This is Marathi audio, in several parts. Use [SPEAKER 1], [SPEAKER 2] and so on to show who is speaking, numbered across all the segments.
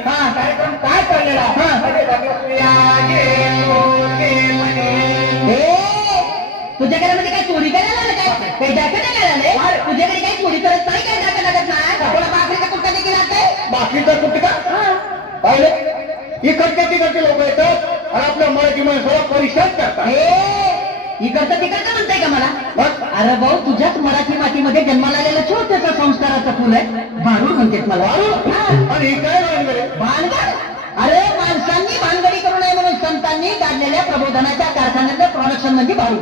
[SPEAKER 1] हा.
[SPEAKER 2] कार्यक्रम काय चाललेला?
[SPEAKER 1] हा. तुझ्याकडे म्हणजे काय चोरी करायला आलं काय? काही करायला आले? तुझ्याकडे काही चोरी करत नाही काय दाखल लागत नाही? कोणा बाकरीचा कुठला देखील आहे
[SPEAKER 2] बाकीचा कुठे का पाहिले? इकडचे तिकडचे लोक येतात आणि आपल्या मराठी माणसाला परिषद करतात.
[SPEAKER 1] इकडचं तिकडचं म्हणताय का मला? अरे भाऊ तुझ्याच मराठी मातीमध्ये जन्माला आलेलं छोटस संस्काराचं फुल आहे भारूड म्हणतात मला. ही
[SPEAKER 2] काय भानगड
[SPEAKER 1] अरे माणसांनी भानगडी करू नये म्हणून संतांनी काढलेल्या प्रबोधनाच्या कारखान्याचं प्रोडक्शन म्हणजे भारूड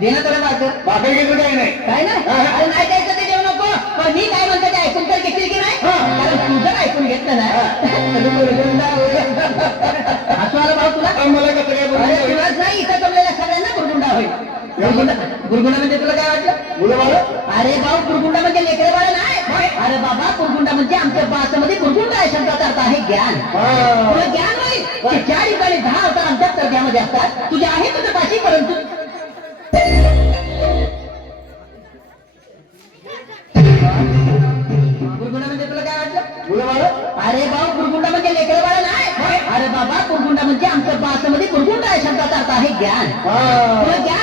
[SPEAKER 1] देणं तर माझं
[SPEAKER 2] बाकी काही काही नाही.
[SPEAKER 1] काय ना अरे नाही द्यायचं ते देऊ नको. पण मी काय म्हणतो ते ऐकून तर घेतील की नाही? कारण तू जर ऐकून घेतलं ना. हसू आलं भाऊ तुला?
[SPEAKER 2] मला काय
[SPEAKER 1] अरे नाही इथं जमलेल्या सगळ्यांना गुरगुंडा होईल. गुरगुंडा म्हणजे तुला काय
[SPEAKER 2] बाळं
[SPEAKER 1] अरे भाऊ कुरगुंडा म्हणजे लेकरे बाळ नाही. अरे बाबा कुरगुंडा म्हणजे आमच्या भाषेमध्ये कुरगुंडा या शब्दाचा अर्थ आहे ज्ञान.
[SPEAKER 2] हा.
[SPEAKER 1] तुला ज्ञान की ज्या ठिकाणी दहा अवतार आमच्या तर्फ्यामध्ये असतात. तुझे आहे तुझं पाशी परंतु कुरगुंडा म्हणजे तुला काय वाटलं? अरे भाऊ कुरगुंडा म्हणजे लेकरं बाळ नाही. अरे बाबा कुरगुंडा म्हणजे आमच्या भाषेमध्ये कुरगुंडा या शब्दाचा अर्थ आहे ज्ञान. तुला ज्ञान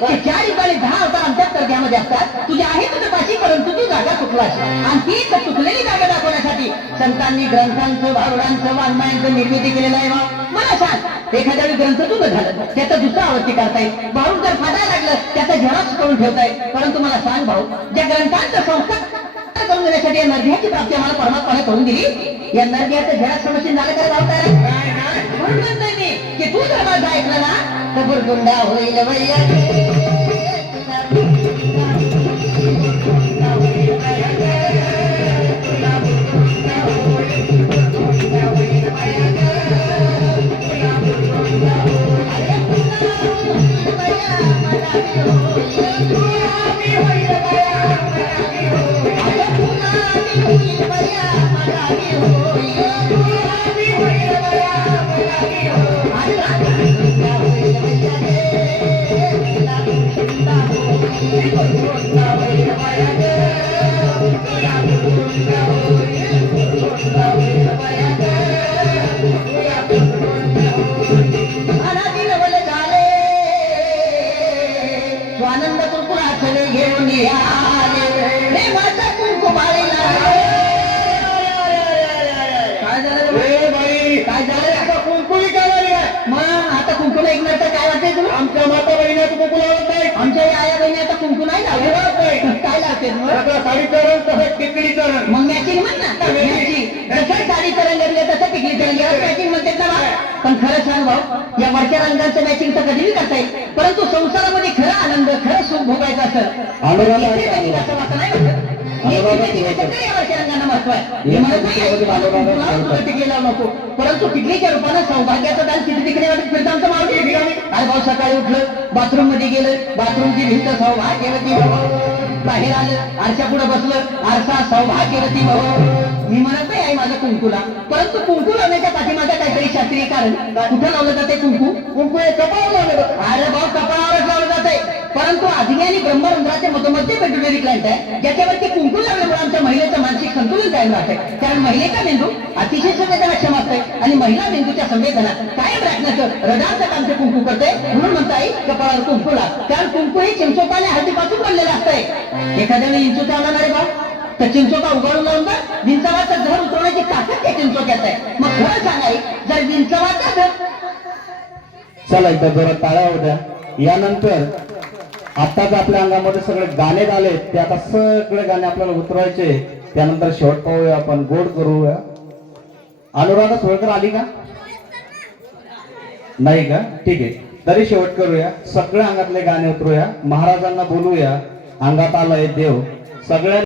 [SPEAKER 1] की ज्या ठिकाणी दहा अवतार आमच्या तर्फ्यामध्ये असतात. तुझे आहे तुझं पाशी परंतु तू जागा चुकलास. आणि ती चुकलेली जागा दाखवण्यासाठी संतांनी ग्रंथांचं भारुडांचं वाङ्मयांचं निर्मिती केलेलं आहे. मला सांग एखाद्या वेळी ग्रंथ तुझं झालं त्याचं दुसरं आवृत्ती करता येईल भाऊ जर फायदा लागलं त्याचं झेरॉक्स करून ठेवता येईल परंतु मला सांग भाऊ ज्या ग्रंथांचं संस्कार करून देण्यासाठी या नरध्याची प्राप्ती आम्हाला परमात्माने करून दिली या नरध्याचं झेरॉक्स मशीन झालं काय भाऊ तयार
[SPEAKER 2] नाही नाही
[SPEAKER 1] म्हणून म्हणतोय मी ना तर गुरगुंडा होईल वैया स्वानंद कुंकुमाचले घेऊन आले माझा काय झालं रे?
[SPEAKER 2] ए बाई.
[SPEAKER 1] काय झालं
[SPEAKER 2] कुंकुली काय झाली? काय
[SPEAKER 1] मग आता कुंकू नाही तर काय वाटतंय तुला?
[SPEAKER 2] आमच्या माता बहिणीचं कुंकू लावत नाही
[SPEAKER 1] आमच्या आया बहिणी आता कुंकू नाही. लावले काय लावते मग?
[SPEAKER 2] तसं टिकलीचं रंग
[SPEAKER 1] मग मॅचिंग म्हण ना. जसं साडीचं रंग रंगले तसं मॅचिंग ना बा. पण खरं सांग भाऊ या वरच्या रंगाचं मॅचिंग तर कधीही करता येईल. परंतु नको. परंतु टिकलीच्या रूपानं सौभाग्याचं दान किती तिकडे वाटत फिरतं. आमचं मावळी आहे ठिकाणी काय भाऊ सकाळी उठलं बाथरूममध्ये गेलं. बाथरूमची भिंत सौभाग्यवती बाहेर आलं आरच्या पुढे बसलं. आरसा सौभाग्यवती भाऊ मी म्हणत नाही आहे माझं कुंकुला. परंतु कुंकू लावण्याच्या पाठीमागे काहीतरी शास्त्रीय कारण. कुठं लावलं जाते कुंकू?
[SPEAKER 2] कुंकू हे कपाळ लावलं.
[SPEAKER 1] अरे भाऊ जाते परंतु अभिज्ञानी ब्रह्मरंध्राचे मधोमध्य पेट्रोलरी प्लांट आहे. ज्याच्यावरती कुंकू लागल्यामुळे आमच्या महिलेचं मानसिक संतुलन कायम राहते कारण महिलेचा मेंदू? अतिशय संवेदनाक्षम असते आणि महिला मेंदूच्या संवेदना कायम राखण्याचं रडारचं काम ते कुंकू करते म्हणून म्हणता येईल कपाळावर कुंकू लाग. कारण कुंकू हे चिंचोकाने हळदीपासून बनलेलं असतंय. एखाद्याने वेळी आला आणला रे भाऊ तर चिंचोका उगाळून लावून जा विंचवाचं घर उतरवण्याची ताकद त्या चिंचोक्यात आहे. मग खरं सांगाय जर विंचवाचं घर
[SPEAKER 3] चला एकदा जोरात टाळ्या होत्या यानंतर आत्ताच आपल्या अंगामध्ये सगळे गाणे झाले ते आता सगळे गाणे आपल्याला उतरवायचे. त्यानंतर शेवट पाहूया आपण गोड करूया. अनुराधा सोळकर आली का? नाही का? ठीक आहे. तरी शेवट करूया. सगळ्या अंगातले गाणे उतरूया. महाराजांना बोलूया. अंगात आलाय देव. सगळ्या